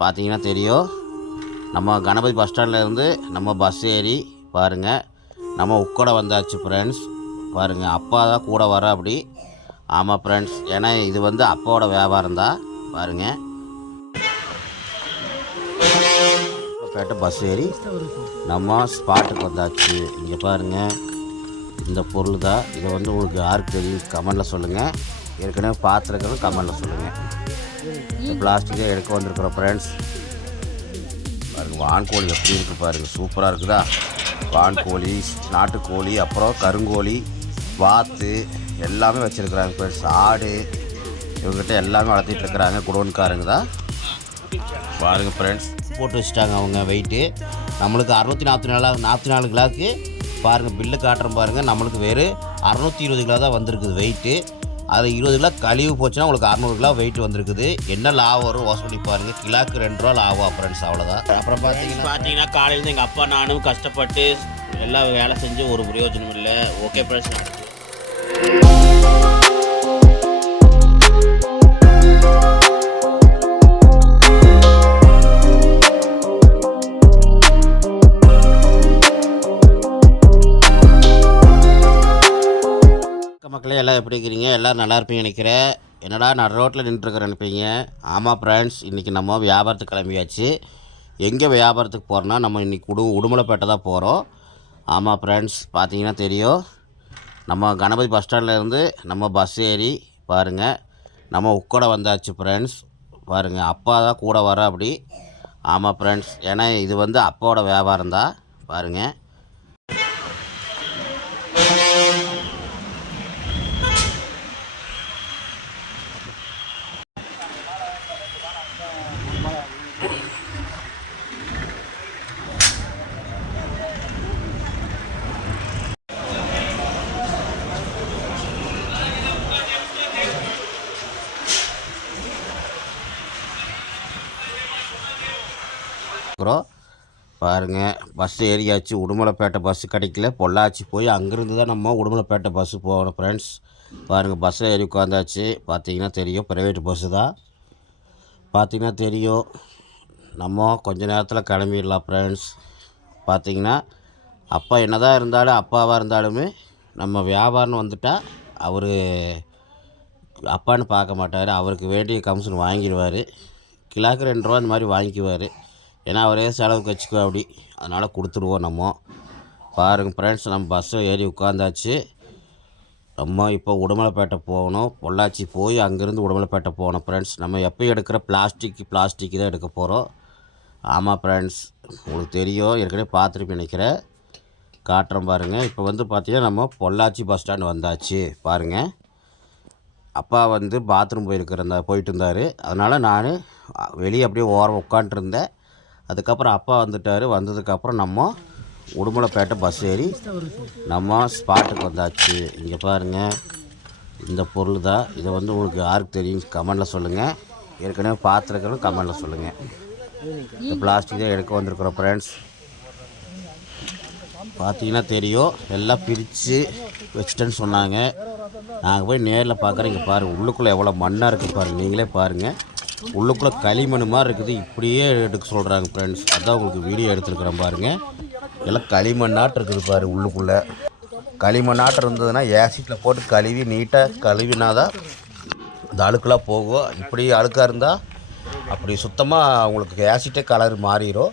பார்த்தீங்கன்னா தெரியும். நம்ம கணபதி பஸ் ஸ்டாண்ட்லேருந்து நம்ம பஸ் ஏறி பாருங்கள் நம்ம உட்கூட வந்தாச்சு ஃப்ரெண்ட்ஸ் பாருங்கள் அப்பா தான் கூட வர அப்படி. ஆமாம் ஃப்ரெண்ட்ஸ் ஏன்னா இது வந்து அப்பாவோட வியாபாரம் தான். பாருங்கள் பேட்டை பஸ் ஏறி நம்ம ஸ்பாட்டுக்கு வந்தாச்சு. இங்கே பாருங்கள் இந்த பொருள் தான். இதை வந்து உங்களுக்கு யாருக்கு தெரியும்? கமெண்டில் சொல்லுங்கள் ஏற்கனவே பார்த்துருக்கணும் கமெண்டில் சொல்லுங்கள் இந்த பிளாஸ்டிக்கை எடுக்க வந்திருக்கிறோம் ஃப்ரெண்ட்ஸ் பாருங்க வான்கோழி எப்படி இருக்குது பாருங்கள் சூப்பராக இருக்குதா? வான்கோழி நாட்டுக்கோழி அப்புறம் கருங்கோழி வாத்து எல்லாமே வச்சுருக்குறாங்க ஃப்ரெண்ட்ஸ் ஆடு இவங்ககிட்ட எல்லாமே வளர்த்திட்டு இருக்கிறாங்க குடோன்காரங்க தான். பாருங்கள் ஃப்ரெண்ட்ஸ் போட்டு வச்சுட்டாங்க அவங்க வெயிட்டு நம்மளுக்கு அறுநூற்றி நாற்பத்தி நாலா நாற்பத்தி நாலு கிலாக்கு பாருங்கள் பில்லு காட்டுறோம் பாருங்கள் நம்மளுக்கு வேறு அறநூற்றி இருபது கிலோ தான் வந்திருக்குது வெயிட்டு அதில் இருபது கிலோ கழிவு போச்சுன்னா உங்களுக்கு அறநூறு கிலோ வெயிட் வந்திருக்குது. என்ன லாபம் வரும்? வாஷ் பண்ணி பாருங்கள் கிலோக்கு ரெண்டு ரூபா லாபம் ஃப்ரெண்ட்ஸ் அவ்வளோதான் அப்புறம் பார்த்தீங்கன்னா பார்த்தீங்கன்னா காலையிலேருந்து எங்கள் அப்பா நானும் கஷ்டப்பட்டு எல்லாம் வேலை செஞ்சு ஒரு பிரயோஜனம் இல்லை. ஓகே பிரச்சனை எப்படி இருக்கிறீங்க? எல்லோரும் நல்லா இருப்பீங்க நினைக்கிறேன். என்னடா நான் ரோட்டில் நின்றுருக்கிறேன் நினைப்பீங்க? ஆமாம் ஃப்ரெண்ட்ஸ் இன்றைக்கி நம்ம வியாபாரத்துக்கு கிளம்பியாச்சு. எங்கே வியாபாரத்துக்கு போகிறோன்னா நம்ம இன்றைக்கி உடு உடுமலைப்பேட்டை தான் போகிறோம் ஆமாம் ஃப்ரெண்ட்ஸ் பார்த்தீங்கன்னா தெரியும். நம்ம கணபதி பஸ் ஸ்டாண்ட்லேருந்து நம்ம பஸ் ஏறி பாருங்கள் நம்ம உட்கூட வந்தாச்சு ஃப்ரெண்ட்ஸ் பாருங்கள் அப்பா தான் கூட வர அப்படி. ஆமாம் ஃப்ரெண்ட்ஸ் ஏன்னா இது வந்து அப்பாவோட வியாபாரம் தான். பாருங்கள் இருக்கிறோம் பாருங்கள் பஸ் ஏறியாச்சு. உடுமலைப்பேட்டை பஸ்ஸு கிடைக்கல. பொள்ளாச்சி போய் அங்கேருந்து தான் நம்ம உடுமலைப்பேட்டை பஸ்ஸு போகணும் ஃப்ரெண்ட்ஸ் பாருங்கள் பஸ்ஸில் ஏறி உட்காந்தாச்சு. பார்த்தீங்கன்னா தெரியும் ப்ரைவேட் பஸ்ஸு தான். பார்த்தீங்கன்னா தெரியும். நம்ம கொஞ்ச நேரத்தில் கிளம்பிடலாம் ஃப்ரெண்ட்ஸ் பார்த்தீங்கன்னா அப்பா என்னதான் இருந்தாலும் அப்பாவாக இருந்தாலுமே நம்ம வியாபாரம்னு வந்துட்டால் அவர் அப்பான்னு பார்க்க மாட்டார். அவருக்கு வேண்டிய கமிஷன் வாங்கிடுவார். கிலாக்கு ரெண்டு ரூபா இந்த மாதிரி வாங்கிக்குவார். ஏன்னா அவரே செலவுக்கு வச்சுக்கோ அப்படி. அதனால் கொடுத்துருவோம் நம்ம. பாருங்கள் ஃப்ரெண்ட்ஸ் நம்ம பஸ்ஸில் ஏறி உட்காந்தாச்சு. நம்ம இப்போ உடுமலைப்பேட்டை போகணும். பொள்ளாச்சி போய் அங்கேருந்து உடுமலைப்பேட்டை போகணும் ஃப்ரெண்ட்ஸ் நம்ம எப்போ எடுக்கிற பிளாஸ்டிக் பிளாஸ்டிக் தான் எடுக்க போகிறோம் ஆமாம் ஃப்ரெண்ட்ஸ் உங்களுக்கு தெரியும். ஏற்கனவே பார்த்துருப்பேன் நினைக்கிறேன். காட்டுறோம் பாருங்கள் இப்போ வந்து பார்த்தீங்கன்னா நம்ம பொள்ளாச்சி பஸ் ஸ்டாண்ட் வந்தாச்சு. பாருங்கள் அப்பா வந்து பாத்ரூம் போயிருக்கிறந்தா போயிட்டு இருந்தார். அதனால் நான் வெளியே அப்படியே ஓரம் உட்காண்ட்ருந்தேன் அதுக்கப்புறம் அப்பா வந்துட்டார். வந்ததுக்கப்புறம் நம்ம உடுமலைப்பேட்டை பஸ் ஏறி நம்ம ஸ்பாட்டுக்கு வந்தாச்சு. இங்கே பாருங்கள் இந்த பொருள் தான் இதை வந்து உங்களுக்கு யாருக்கு தெரியும்? கமெண்டில் சொல்லுங்கள் ஏற்கனவே பார்த்துருக்கணும் கமெண்டில் சொல்லுங்கள் இந்த பிளாஸ்டிக் தான் எடுக்க வந்திருக்கிறோம் ஃப்ரெண்ட்ஸ் பார்த்தீங்கன்னா தெரியும். எல்லாம் பிரித்து வச்சுட்டேன்னு சொன்னாங்க. நாங்கள் போய் நேரில் பார்க்குறேன் இங்கே பாருங்கள் உள்ளுக்குள்ளே எவ்வளோ மண்ணாக இருக்குது பாருங்கள் நீங்களே பாருங்கள் உள்ளுக்குள்ளே களிமண் மாதிரி இருக்குது. இப்படியே எடுக்க சொல்கிறாங்க ஃப்ரெண்ட்ஸ் அதான் உங்களுக்கு வீடியோ எடுத்துருக்குறேன் பாருங்கள் எல்லாம் களிமண்ணாட்டு இருக்குது பாரு உள்ளுக்குள்ளே. களிமண்ணாட்டம் இருந்ததுன்னா ஏசிட்டில் போட்டு கழுவி நீட்டாக கழுவினா தான் இந்த அழுக்கெலாம் போகும். இப்படி அழுக்காக இருந்தால் அப்படி சுத்தமாக உங்களுக்கு ஏசிட்டே கலர் மாறிடும்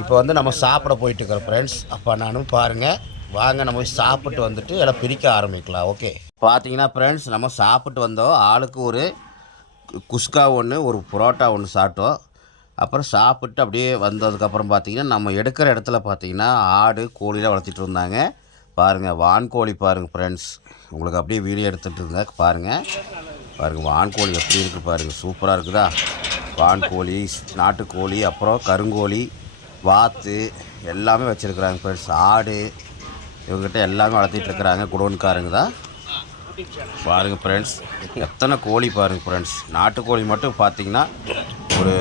இப்போ வந்து நம்ம சாப்பிட போயிட்டு இருக்கிறோம் ஃப்ரெண்ட்ஸ் அப்போ நானும் பாருங்கள் வாங்க நம்ம போய் சாப்பிட்டு வந்துட்டு எல்லாம் பிரிக்க ஆரம்பிக்கலாம். ஓகே பார்த்தீங்கன்னா ஃப்ரெண்ட்ஸ் நம்ம சாப்பிட்டு வந்தோம். ஆளுக்கு ஒரு குஸ்கா ஒன்று ஒரு புரோட்டா ஒன்று சாப்பிட்டோம். அப்புறம் சாப்பிட்டு அப்படியே வந்ததுக்கப்புறம் பார்த்தீங்கன்னா நம்ம எடுக்கிற இடத்துல பார்த்தீங்கன்னா ஆடு கோழிலாம் வளர்த்திட்டு இருந்தாங்க. பாருங்கள் வான்கோழி பாருங்கள் ஃப்ரெண்ட்ஸ் உங்களுக்கு அப்படியே வீடியோ எடுத்துகிட்டு இருந்தேன். பாருங்கள் பாருங்கள் வான்கோழி எப்படி இருக்குது பாருங்கள் சூப்பராக இருக்குதா? வான்கோழி நாட்டுக்கோழி அப்புறம் கருங்கோழி வாத்து எல்லாமே வச்சுருக்குறாங்க ஃப்ரெண்ட்ஸ் ஆடு இவங்ககிட்ட எல்லாமே வளர்த்திட்டு இருக்கிறாங்க. குடோன்காரங்க தான். பாருங்கள் ஃப்ரெண்ட்ஸ் எத்தனை கோழி பாருங்கள் ஃப்ரெண்ட்ஸ் நாட்டுக்கோழி மட்டும் பார்த்தீங்கன்னா ஒரு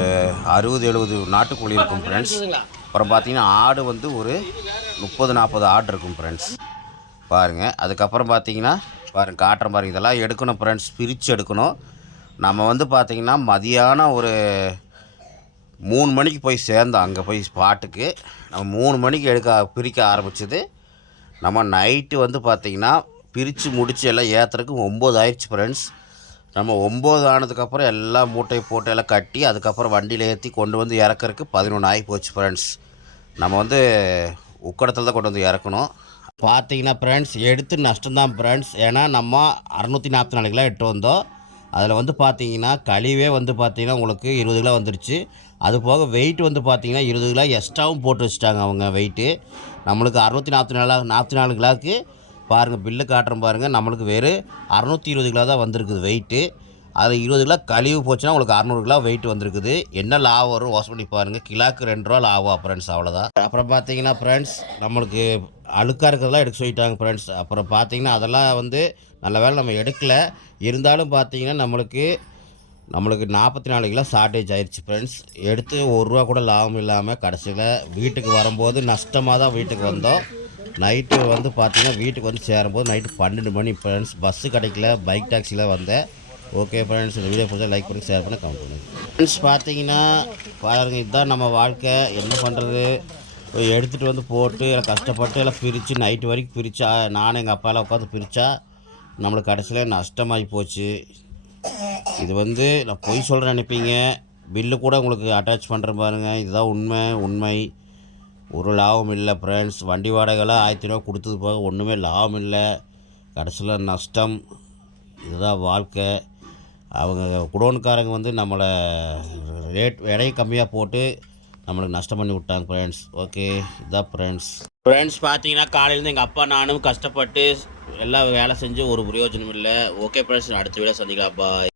அறுபது எழுபது நாட்டுக்கோழி இருக்கும் ஃப்ரெண்ட்ஸ் அப்புறம் பார்த்தீங்கன்னா ஆடு வந்து ஒரு முப்பது நாற்பது ஆடு இருக்கும் ஃப்ரெண்ட்ஸ் பாருங்கள் அதுக்கப்புறம் பார்த்தீங்கன்னா பாருங்க காட்டுறேன் பாருங்க இதெல்லாம் எடுக்கணும் ஃப்ரெண்ட்ஸ் பிரித்து எடுக்கணும். நம்ம வந்து பார்த்தீங்கன்னா மதியானம் ஒரு மூணு மணிக்கு போய் சேர்ந்தோம். அங்கே போய் ஸ்பாட்டுக்கு நம்ம மூணு மணிக்கு எடுக்க பிரிக்க ஆரம்பிச்சது. நம்ம நைட்டு வந்து பார்த்திங்கன்னா பிரித்து முடித்து எல்லாம் ஏற்றுறதுக்கு ஒம்பது ஆயிடுச்சு ஃப்ரெண்ட்ஸ் நம்ம ஒம்பது ஆனதுக்கப்புறம் எல்லாம் மூட்டையை போட்டு எல்லாம் கட்டி அதுக்கப்புறம் வண்டியில் ஏற்றி கொண்டு வந்து இறக்குறதுக்கு பதினொன்று ஆகி போச்சு ஃப்ரெண்ட்ஸ் நம்ம வந்து உக்கடத்தில் தான் கொண்டு வந்து இறக்கணும். பார்த்தீங்கன்னா ஃப்ரெண்ட்ஸ் எடுத்து நஷ்டம்தான் ஃப்ரெண்ட்ஸ் ஏன்னா நம்ம அறநூற்றி நாற்பத்தி நாலு கிலோ எட்டு வந்தோம். அதில் வந்து பார்த்தீங்கன்னா கழிவே வந்து பார்த்திங்கன்னா உங்களுக்கு இருபது கிலோ வந்துருச்சு. அது போக வெயிட் வந்து பார்த்திங்கன்னா இருபது கிலோ எக்ஸ்ட்ராவும் போட்டு வச்சுட்டாங்க அவங்க வெயிட்டு நம்மளுக்கு அறுநூற்றி நாற்பத்தி நாலு நாற்பத்தி நாலு கிலோக்கு பாருங்கள் பில்லு காட்டுறோம் பாருங்கள் நம்மளுக்கு வேறு அறநூற்றி இருபது கிலோ தான் வந்திருக்குது வெயிட்டு அது இருபது கிலோ கழிவு போச்சுன்னா உங்களுக்கு அறநூறு கிலோ வெயிட் வந்திருக்குது. என்ன லாபம் வரும்? வாஷ் பண்ணி பாருங்கள் கிலோக்கு ரெண்டு ரூபா லாபம் ஃப்ரெண்ட்ஸ் அவ்வளோதான் அப்புறம் பார்த்தீங்கன்னா ஃப்ரெண்ட்ஸ் நம்மளுக்கு அழுக்காக இருக்கிறதெல்லாம் எடுக்க சொல்லிட்டாங்க ஃப்ரெண்ட்ஸ் அப்புறம் பார்த்தீங்கன்னா அதெல்லாம் வந்து நல்ல வேலை நம்ம எடுக்கல. இருந்தாலும் பார்த்தீங்கன்னா நம்மளுக்கு நம்மளுக்கு நாற்பத்தி நாலு கிலோ ஷார்ட்டேஜ் ஆயிடுச்சு ஃப்ரெண்ட்ஸ் எடுத்து ஒரு ரூபா கூட லாபம் இல்லாமல் கடைசியில் வீட்டுக்கு வரும்போது நஷ்டமாக தான் வீட்டுக்கு வந்தோம். நைட்டு வந்து பார்த்தீங்கன்னா வீட்டுக்கு வந்து சேரும்போது நைட்டு பன்னெண்டு மணி ஃப்ரெண்ட்ஸ் பஸ்ஸு கிடைக்கல பைக் டாக்ஸியில் வந்தேன். ஓகே ஃப்ரெண்ட்ஸ் இந்த வீடியோ பிடிச்சா லைக் பண்ணி ஷேர் பண்ணி கமெண்ட் பண்ணுங்கள் ஃப்ரெண்ட்ஸ் பார்த்தீங்கன்னா பாருங்க இதுதான் நம்ம வாழ்க்கை. என்ன பண்ணுறது எடுத்துகிட்டு வந்து போட்டு எல்லாம் கஷ்டப்பட்டு எல்லாம் பிரித்து நைட்டு வரைக்கும் பிரித்தா நானும் எங்கள் அப்பாலாம் உட்காந்து பிரித்தா நம்மளுக்கு கடைசியில் நஷ்டமாகி போச்சு. இது வந்து நான் பொய் சொல்கிறேன் நினைப்பீங்க. பில்லு கூட உங்களுக்கு அட்டாச் பண்ணுற பாருங்கள் இதுதான் உண்மை உண்மை. ஒரு லாபம் இல்லை ஃப்ரெண்ட்ஸ் வண்டி வாடகைலாம் ஆயிரத்தி ரூபா கொடுத்தது போக ஒன்றுமே லாபம் இல்லை. கடைசியில் நஷ்டம். இதுதான் வாழ்க்கை. அவங்க குடோன்காரங்க வந்து நம்மளை ரேட் விலையை கம்மியாக போட்டு நம்மளுக்கு நஷ்டம் பண்ணி விட்டாங்க ஃப்ரெண்ட்ஸ் ஓகே இதுதான் ஃப்ரெண்ட்ஸ் ஃப்ரெண்ட்ஸ் பார்த்தீங்கன்னா காலையிலேருந்து எங்கள் அப்பா நானும் கஷ்டப்பட்டு எல்லாம் வேலை செஞ்சு ஒரு பிரயோஜனம் இல்லை. ஓகே ஃப்ரெண்ட்ஸ் அடுத்த வீடியோ சந்திக்கலாம். பாய்